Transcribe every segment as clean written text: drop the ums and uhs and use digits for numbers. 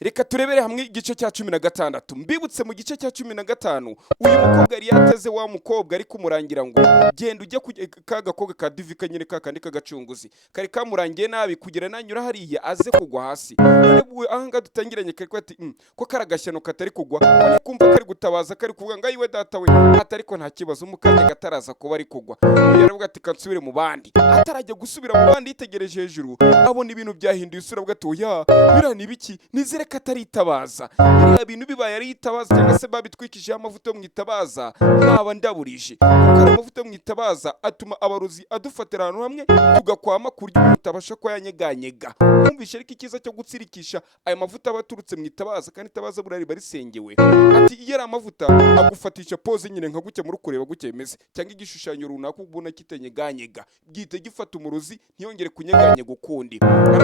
reka turebere hamwe igice cya 16. Mbibutse mu gice cya 15 uyu mukobwa yari yateze wa mukobwa ari kumurangira ngo genda ujye kagakobwa ka divika nyine kakandi kagacunguzi kari kamurangiye nabi kugira nanyura hariya aze kugwa hasi. None ahanga dutangiranye kari kwati ko karagashyano katari kugwa ko kumva kari gutabaza kari kuvuga ngo ayiwe data we atari ko nta kibazo umukanya gataraza kuba ari kugwa. Yaravuga ati kansubire mu bandi atarajya gusubira mu bandi yitegereje hejuru abona ibintu byahinduye isura bwa toya birani biki nizere kataritabaza biriya bintu bibaye ari itabaza cyangwa se babitwikije amavuta mu itabaza naba ndaburije kuko amavuta mu itabaza atuma abarozi adufatira ahantu hamwe tugakwama kurya umuntu abasha ko yanyeganyega. Umvishe ariko ikiza cyo gutsirikisha aya mavuta abaturutse mu itabaza kandi itabaza burari barisengewe ati iyo ari amavuta agufatisha pose nyine nka gucya muri kureba gucyemeze cyangwa igishushanyo runaka ubona kitenyeganyega gihita gifata umurozi ntiyongere kunyeganyega ukundi.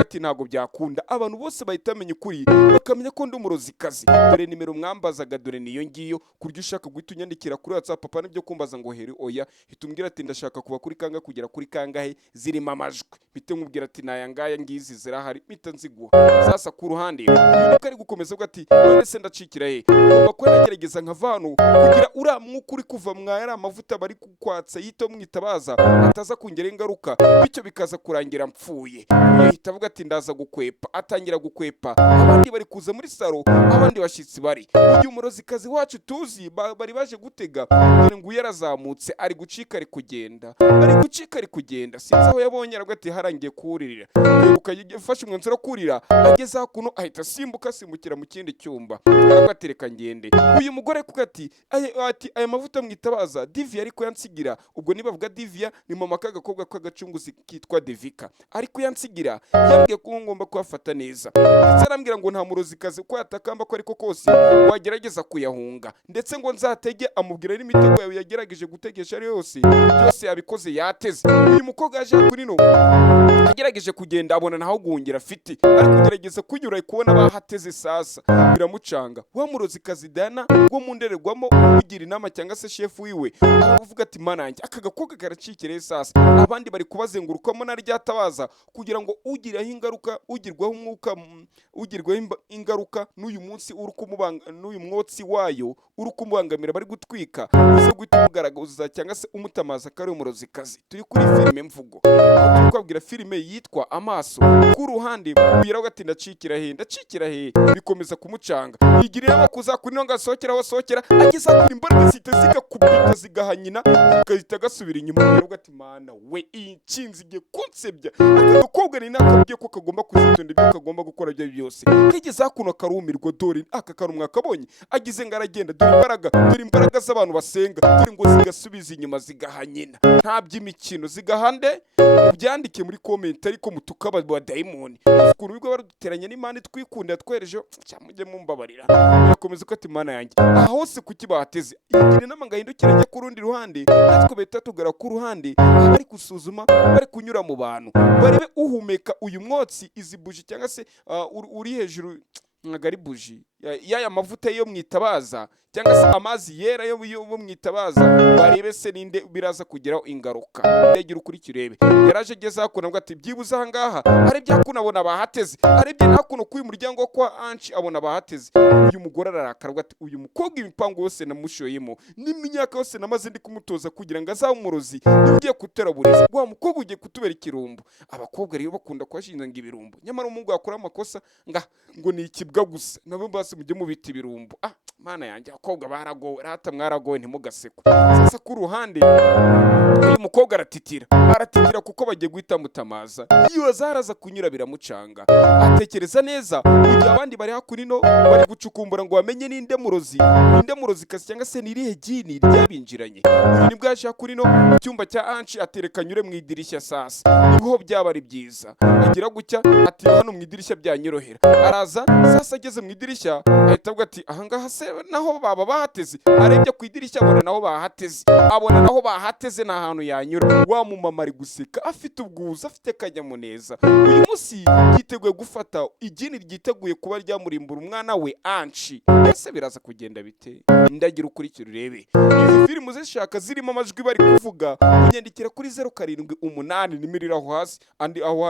Ati ntago byakunda abantu bose bahitamenye ukuri bakamenya ko ndi umurozikazi. Dore nimero mwambazaga dore niyo ngiyo kuryo ushaka guhita unyandikira kuri WhatsApp papa nibyo kumbaza ngo heri oya hitumbwira ati ndashaka kuba kuri kanga kugera kuri kangahe zirimo amajwi bite nkubwira ati nayangaya ngizi zirahari mpita nziguha. Sasa ku ruhande yuko ari gukomeza uvuga ati none se ndacikira he ngomba ko nagerageza nkavano kugira uramwuka uri kuva mwaya amavuta bari kukwatsa yito mwitabaza ataza kongera ingaruka bityo bikaza kurangira mpfuye. Yahita avuga ati ndaza gukwepa atangira gukwepa abandi bari kuza muri saro abandi bashitsi bari uyu murozikazi wacu tuzi bari baje gutega dore ngo yarazamutse ari gucika ari kugenda sinzi aho yabonye aravuga ati harangiye kuririra ukayifasha umwanzuro kurira ageze hakuno ahita simbukira mu kindi cyumba aravuga ati reka ngende. Uyu mugore kuko ati aya mavuta mwitabaza Divya ariko yansigira ubwo nibavuga Divya ni mama kagakobwa kagacunguzi kitwa Devika ariko yansigira yambwiye ko ngomba kuhafata neza ndetse arambwira ngo nta murozikazi ko yatakamba ko ariko kose wagerageza kuyahunga ndetse ngo nzatege amubwira n'imitego yawe yagerageje gutegesha ari yose byose yabikoze yateze. Uyu mukobwa yaje kuri no agerageje kugenda abona naho guhungira afite ari kugerageza kunyura kubona bahateze sasa biramucanga. Wa murozikazi Dana ngo mundererwamo ugira inama cyangwa se chef wiwe aravuga ati manange aka gakobwa karacikire sasa abandi bari kubazengurukamo na ryatabaza kugira ngo ugiraho ingaruka ugirwaho ingaruka n'uyu munsi uri kumubanga n'uyu mwotsi wayo uri kumubangamira bari gutwika uze guhita umugaragaza cyangwa se umutamaza kari umurozikazi. Turi kuri filime mvugo turi kwabwira filime yitwa Amasoh ku ruhande uyiraho ati ndacikira he bikomeza kumucanga yigirira abakuza kuri nonga sohokera ageza kuri imbaraga zitazika kubita zigahanyina zikahita gasubira inyuma yaravuga ati mana we incinzi igiye kunsebya akagakobwa ni nakabwiye ko kagomba kuzitonda ibyo kagomba gukora byo byose kigeze hakuno karumirwa dore aka karumwa kabonye agize ngaragenda dore imbaraga z'abantu basenga dore ngo zigasubiza inyuma zigahanyina nta by'imikino zigahande byandike muri comment ariko mutukaba ba daimoni ukuntu bigo baruteranye n'Imana twikunda twereje cyamujye mumbabarira yakomeza ko ati mana yanjye ahose kuki bateze igire n'amangahindukira njye ku rundi ruhande natwe beta tugara ku ruhande bari gusuzuma bari kunyura mu bantu barebe uhumeka uyu mwotsi izi buji cyangwa se uri hejuru nkagari buji yaya mavuta yo mwitabaza cyangwa se amazi yera yo mwitabaza barebe se ninde biraza kugeraho ingaruka ndagira ukuri kirebe. Yaraje geza hakuna ngo ati byibuza hangaha ari byakunabona bahateze ari bye nakuno kuyu muryango kwa Anshi abona bahateze. Uyu mugore ararakara ati uyu mukobwa imipango yose namushoyemo n'iminyaka yose namaze ndi kumutoza kugira ngo azabe umurozi ngiye kuteraburiza wa mukobwa ugiye kutubera ikirumbo. Abakobwa rero bakunda kwashinza ngo ibirumbo nyamara umuntu yakora amakosa ngo ni ikibwa gusa nabo base mujye mubita ibirumbo. Mana yanjye akobwa baragowe rata mwaragowe ntimugaseko. Sasa ku ruhande uyu mukobwa aratitira kuko bagiye guhita mutamaza iyo zaraza kunyura biramucanga atekereza neza ugiye abandi bari hakurino bari gucukumbura ngo bamenye ninde murozi kasi cyangwa se nirihe gini ryabinjiranye. Uyu nibwo yaje hakurino icyumba cya Anshi atereka nyure mu idirishya sasa niho byaba ari byiza agira gucya ati hano mu idirishya byanyorohera araza sasa ageze mu idirishya ahita avuga ati ahangaha se ese naho baba bahateze, arebye ku idirishya abona naho bahateze, abona naho bahateze nta hantu yanyura. Wa mumama ari guseka afite ubwuzu, afite kanyamuneza. Uyu munsi yiteguye gufata igini ryiteguye kuba ryamurimbura umwana we Anshi. Ese biraza kugenda bite? Ndagira ukurikira urebe. Izi filime zishaka zirimo amajwi bari kuvuga, unyandikira kuri 078 nimero aho hasi, andi aho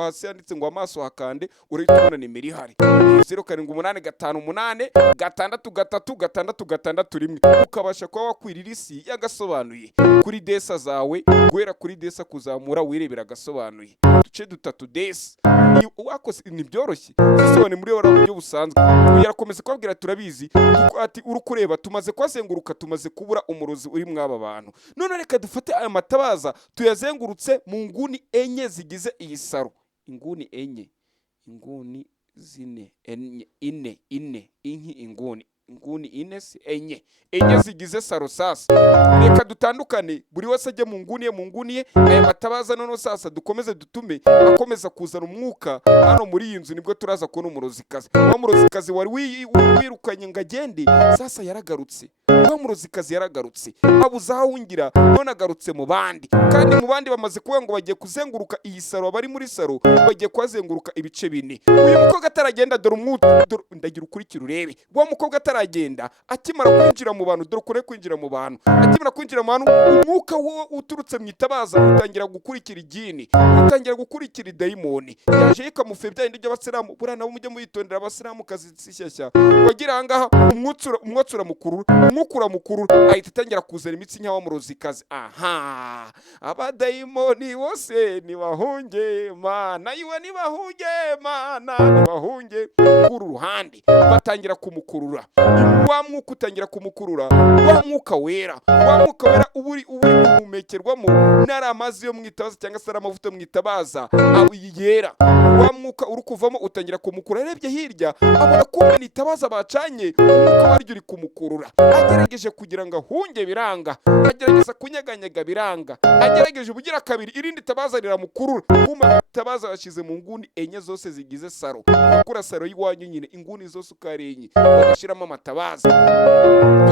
hasi yanditse ngo Amasoh hakande, urahita ubona nimero ihari 0788563661, ukabasha kuba wakwirira isi y'agasobanuye kuri desa zawe, guhera kuri desa kuzamura wirebera Agasobanuye duce dutatu desa. Wakose ni byoroshye zisone muri ora buryo busanzwe. Yarakomeza kubabwira turabizi ati urukureba tumaze kwazenguruka, tumaze kubura umurozi uri mwaba bantu. None reka dufate aya matabaza tuyazengurutse mu nguni enye zigize iyi saro. Inguni enye, inguni zine, ine inki inguni ine si enye zigize saro. Sasa reka dutandukane, buri wese ajye mu nguni ye. Aya matabaza none sasa dukomeze dutume akomeza kuzana umwuka hano muri iyi nzu, nibwo turaza kubona umurozikazi. Wa murozikazi wari wirukanye ngo agende, sasa yaragarutse. Wa murozikazi yaragarutse, abuze aho ahungira, none agarutse mu bandi. Kandi mu bandi bamaze kuvuga ngo bagiye kuzenguruka iyi saro, bari muri saro bagiye kuzenguruka ibice bine. Uyu mukobwa ataragenda, dore umwuka, ndagira ukurikira urebe. Wa mukobwa ataragenda, akimara kwinjira mu bantu, dore kure kwinjira mu bantu, akimara kwinjira mu bantu, umwuka wo uturutse mu itabaza utangira gukurikira igini, utangira gukurikira dayimoni. Yaje yikamufe bya indi by'abasiramu, bura nabo mujye muyitondera abasiramu kazi sishyashya. Wagira ahangaha umwutsura mukuru ahita atangira kuzana imitsi nyawa murozikazi. Aha, abadayimoni bose nibahunge mana, iwe nibahunge mana, nibahunge kuri ruhande. Batangira kumukurura, wa mwuka utangira kumukurura, wa mwuka wera uburi guhumekerwamo nari amazi yo mwitabaza cyangwa se amavuta mwitabaza yera. Wa mwuka uri kuvamo utangira kumukura. Arebye hirya abona kumbe nitabaza bacanye, umwuka waryo uri kumukurura. Agerageje kugira ngo ahunge biranga, agerageza kunyeganyega biranga, agerageje ubugira kabiri irindi tabaza riramukurura. Kuma tabaza yashize mu nguni enye zose zigize saro, akura saro y'iwanyu nyine, inguni zose ukarenye bagashiramo amatabaza.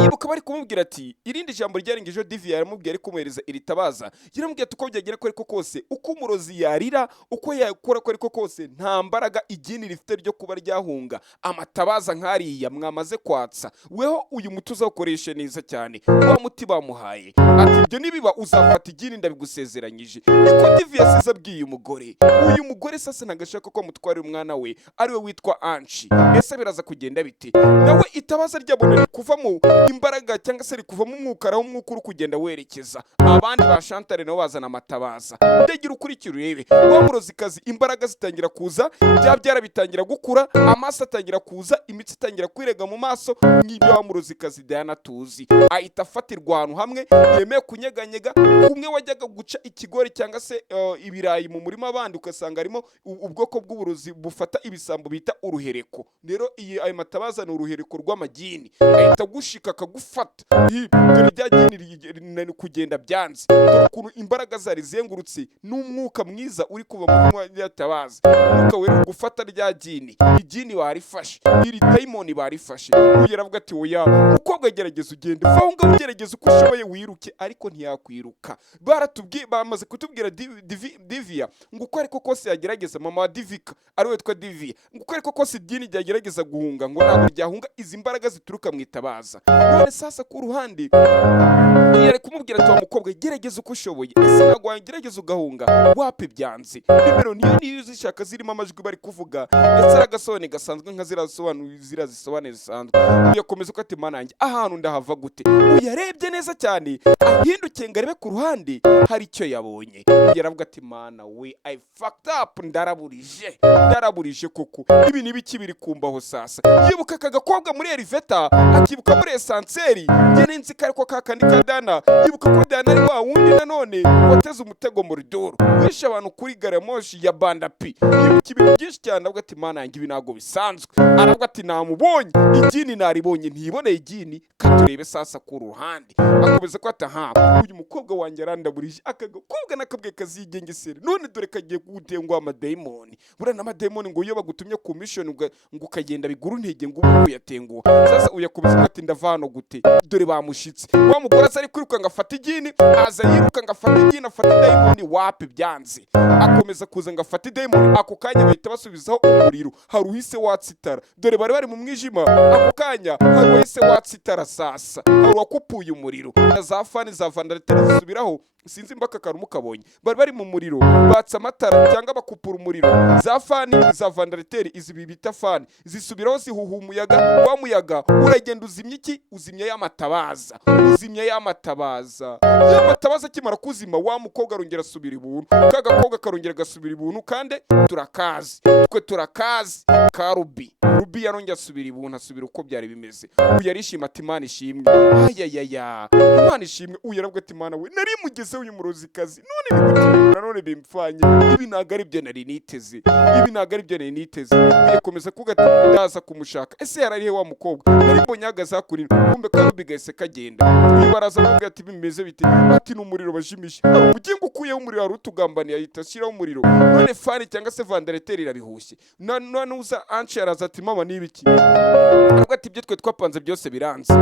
Yibuka bari kumubwira ati irindi jambo ryarengeje Divi yaramubwiye ari kumuhereza iri tabaza, yaramubwiye uko byagera ko ariko kose, uko umurozi yarira, uko yakora ko ariko kose, nta mbaraga igini rifite ryo kuba ryahunga amatabaza nk'ariya mwamaze kwatsa. Weho uyu muti uzawukoreshe neza cyane, wa muti bamuhaye ati ibyo nibiba uzafata igini ndabigusezeranyije. Niko Divi yasize abwiye umugore. Uyu mugore sasa nagashaka ko mutwara umwana we ari we witwa Anshi. Ese biraza kugenda bite? Nawe itabaza ryabona rikuvamo imbaraga cyangwa se rikuvamo umwuka, aho umwuka uri kugenda werekeza. Abandi ba Chantal nabo bazana amatabaza. Ndagira ukurikira urebe. Wa murozikazi imbaraga zitangira kuza, byara bitangira gukura, amaso atangira kuza, imitsi itangira kwirega mu maso. Nk'ibyo wa murozikazi Diana tuzi, ahita afatirwa ahantu hamwe, yemeye kunyeganyega. Kumwe wajyaga guca ikigori cyangwa se ibirayi mu murima abandi ukasanga harimo ubwoko bw'uburozi bufata ibisambo bita uruhereko. Rero ayo matabaza ni uruhereko rw'amagini, ahita gushika akagufata. Dore rya gini kugenda byanze, dore ukuntu imbaraga zari zengurutse n'umwuka mwiza uri kuva mu matabaza. Umwuka wera gufata rya gini, igini barifashe, iri dayimoni barifashe. Uyu avuga ati oya mukobwa gerageza ugende, vaho ngaho ugerageza uko ushoboye wiruke, ariko ntiyakwiruka. Baratubwiye, bamaze kutubwira Divia ngo uko ariko kose yagerageza, mama wa Divika ari witwa Divia, ngo uko ariko kose igini ryagerageza guhunga ngo ntabwo ryahunga, izi mbaraga zituruka mu itabaza. None sasa ku ruhande yari kumubwira ati wa mukobwa gerageza uko ushoboye, ese ntabwo wagerageza ugahunga, wapi byanze. Nimero niyo zishaka zirimo amajwi bari kuvuga, ndetse agasobanuro gasanzwe nka zisobanuye zisanzwe. Uyakomeza uko ati manange ahantu ndahava gute. Uyarebye neza cyane, ahindukiye ngo arebe ku ruhande hari icyo yabonye. Yaravuga ati mana we I fucked up, ndaraburije koko, ibi ni biki biri kumbaho sasa. Yibuka akagakobwa muri Eliveta, akibuka muri esanseri, njye nzi ko kakandi ka Dana. Yibuka ko Dana ari wa wundi nanone wateze umutego muri doro, wishe abantu kuri garamoshi ya banda pi. Yibuka ibintu byinshi cyane, avuga ati mana yanjye ibi ntabwo bisanzwe. Aravuga ati namubonye igini, naribonye ntiboneye igini turebe sasa ku ruhande. Akomeza ko aha uyu mukobwa wanjye arandaburije akagakobwa nakabwe kazigengesera none dore kagiye kugutengwa amadayimoni. Buriya n'amadayimoni ngo iyo bagutumye ku mission ngo ukagenda biguru ntege ngo ubu yatenguwa. Sasa uyakomeza ko ati ndavano gute dore bamushitse. Wa mugore ari kwiruka ngafata igini aza yiruka ngafata igini afata dayimoni wapi byanze. Akomeza kuza ngafata dayimoni ako kanya bahita basubizaho umuriro. Haruhise watsitara dore bari mu mwijima ako kanya haruhise watsitara sasa. Haru wakupuye umuriro na za fani za vandarateri zisubiraho. Sinzi mbaka karumu kabonye bari mu muriro batsa amatara cyangwa bakupura umuriro. Za fani za vandarateri izi bibita fani zisubiraho zihuha umuyaga. Wa muyaga uragenda uzimya iki uzimya y'amatabaza uzimya y'amatabaza kimara kuzima. Wa mukobwa arongera asubira ibuntu kagakobwa karongera gasubira ibuntu kandi turakazi turakazi ka Ruby yarongera asubira ibuntu asubira uko byari bimeze. Uyu yarishima ati Imana ishimwe ayayaya Imana ishimwe. Uyu yarabwa ati Mana we nari mugeze uyu murozikazi none bimfanye ibi ntago ari byo nari niteze. Yakomeza kuvuga ndaza kumushaka. Ese yararihe wa mukobwa nari mbonye agazakurira kumbe ka Ruby gahise kagenda. Uyu baraza bavuga ati bimeze bite ati n'umuriro bajimisha ubugingo ukuyeho umuriro wari utugambaniye ahita ashyiraho umuriro none fani cyangwa se vandarateri irabihushye. None uza Anshi araza ati mama nibiki aravuga ati ibyo twe twapanze byose biranze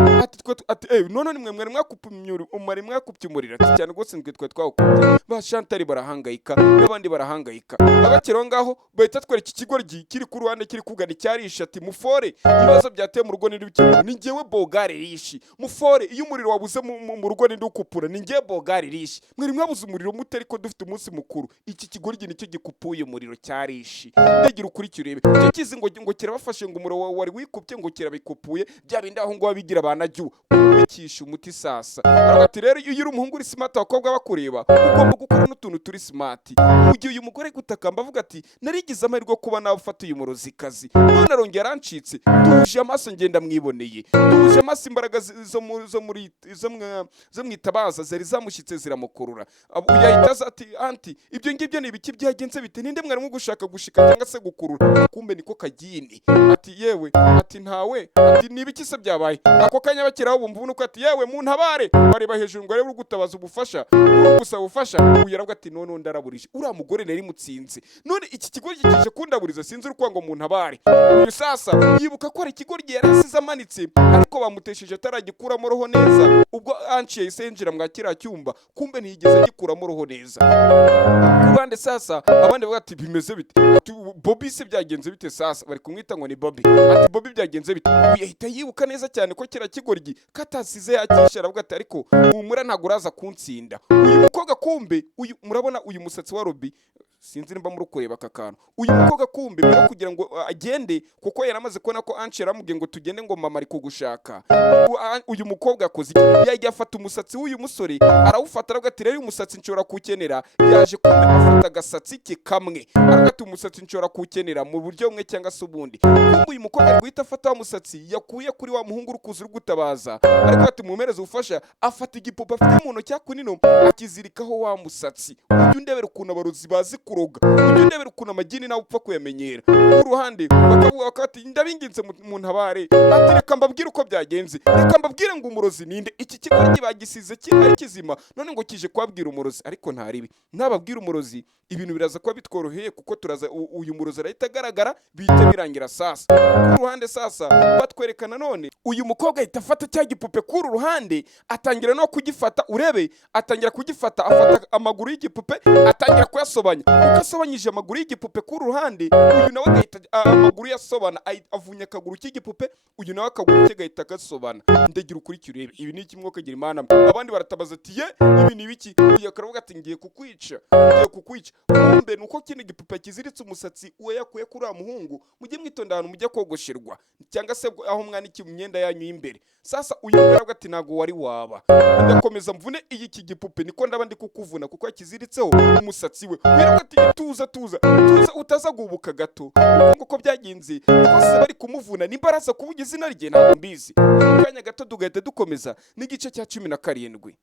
ati none nimwe mwari mwakupye umuriro ati cyane rwose nitwe twe twawukupye. Ba Chantal barahangayika n'abandi barahangayika. Abakero ngaho bahita twereka ikigoryi kiri ku ruhande kiri kugana icyarisha ati mufore ibibazo byateye mu rugo n'ibikemura ni njyewe bogare rishi. Mufore iyo umuriro wabuze mu rugo n'indi ukupura ni njyewe bogare rishi. Mwari mwabuze umuriro mute ariko dufite umunsi mukuru. Iki kigoryi nicyo gikupuye umuriro cyarishi. Ndagira ukurikira urebe cyo kizi ngo kirabafashe ngo umuriro wari wikupye ngo kirabikupuye bya bindi aho ngo babigira banajyu ubikisha umuti sasa. Arabati rero iyo uri umuhungu uri smart abakobwa bakureba ugomba gukora n'utuntu turi smart. Ugiye uyu mugore gutakamba avuga ati narigize amahirwe kuba nafata uyu murozikazi none arongera arancitse. Tuje amaso ngenda mwiboneye tuje amaso imbaraga zo mwitabaza zari zamushyitse ziramukurura. Yahita ati anti ibyo ngibyo ni ibiki byagenze bite ninde mwari gushaka gushika cyangwa se gukurura. Kumbe niko kagini ati yewe ati ntawe ati nibiki se byabaye. Ako kanya bakiraho bumva nuko ati yewe muntabare bareba hejuru ngo arebe gutabaza ubufasha gusaba ubufasha. Uyu aravuga ati none ndaraburije uriya mugore nari mutsinze none iki kigori kije kundaburiza sinzi uko ngo muntabare. Uyu sasa yibuka ko ari ikigori yari asize amanitse ariko bamutesheje ataragikuramo roho neza. Ubwo Anshi yahise yinjira mu kiriya cyumba kumbe ntiyigeze gikuramo roho neza. Kubande sasa abandi bavuga ati bimeze bite ati Bobby se byagenze bite sasa bari kumwita ngo ni Bobby ati Bobby byagenze bite. Yahita yibuka neza cyane ko kira kigoryi katasize yakisha aravuga ati ariko umura ntago uraza kuntsinda. Uyu mukobwa kumbe uyu murabona uyu musatsi wa Ruby sinzi nimba muri kureba aka kantu. Uyu mukobwa kumbe mbere kugira ngo agende kuko yaramaze kubona ko Anshi yaramubwiye ngo tugende ngo mama ari kugushaka. Uyu mukobwa akoze yajya afata umusatsi w'uyu musore arawufata aravuga ati rero uyu musatsi nshobora kukenera. Yaje kumbe afata agasatsi ke kamwe aravuga ati umusatsi nshobora kukenera mu buryo bumwe cyangwa se ubundi. Kumbe uyu mukobwa ari guhita afata wa musatsi yakuye kuri wa muhungu urukuza urugutabaza ariko ati mumereze ubufasha afata igipupa afite mu ntoki yakunino akizirikaho wa musatsi. Ujye ndebera ukuntu abarozi bazi kuroga ujye ndebera ukuntu amagini nawe upfa kuyamenyera. Uruhande bakavuga bakati ndabinginze mu ntabare ati reka mbabwire uko byagenze reka mbabwire ngo umurozi ninde. Iki kigoryi bagisize ari kizima none ngo kije kwabwira umurozi ariko ntaribi nababwira umurozi ibintu biraza kuba bitworoheye kuko turaza uyu murozi arahita agaragara bihita birangira sasa. Ku ruhande sasa batwerekana none uyu mukobwa ahita afata cya gipupe kuri ruhande atangira no kugifata urebe atangira kugifata afata amaguru y'igipupe atangira kuyasobanya. Uko asobanyije amaguru y'igipupe kuri ruhande uyu nawe agahita amaguru yasobana avunya akaguru k'igipupe uyu nawe akaguru ke gahita gasobana. Ndagira ukurikira urebe ibi ni iki mwuka gira Imana. Abandi baratabaza ati ye ibi ni biki. Uyu akaravuga ati ngiye kukwica. Kumbe nuko kino gipupe kiziritse umusatsi uwe yakuye kuri muhungu mujye mwitonda ahantu mujya kogosherwa cyangwa se aho mwaniki mu myenda yanyu y'imbere. Sasa uyu akaravuga ati nago wari waba ndakomeza mvune iyi kigipupe niko ndaba ndi kukuvuna kuko yakiziritseho umusatsi we. Wiravuga ati tuza utaza gubuka gato uko byagenze bose bari kumuvuna nimbaraza kuvuga izina rye ntabwo mbizi. Kanya gato tugahita dukomeza n'igice cya 17.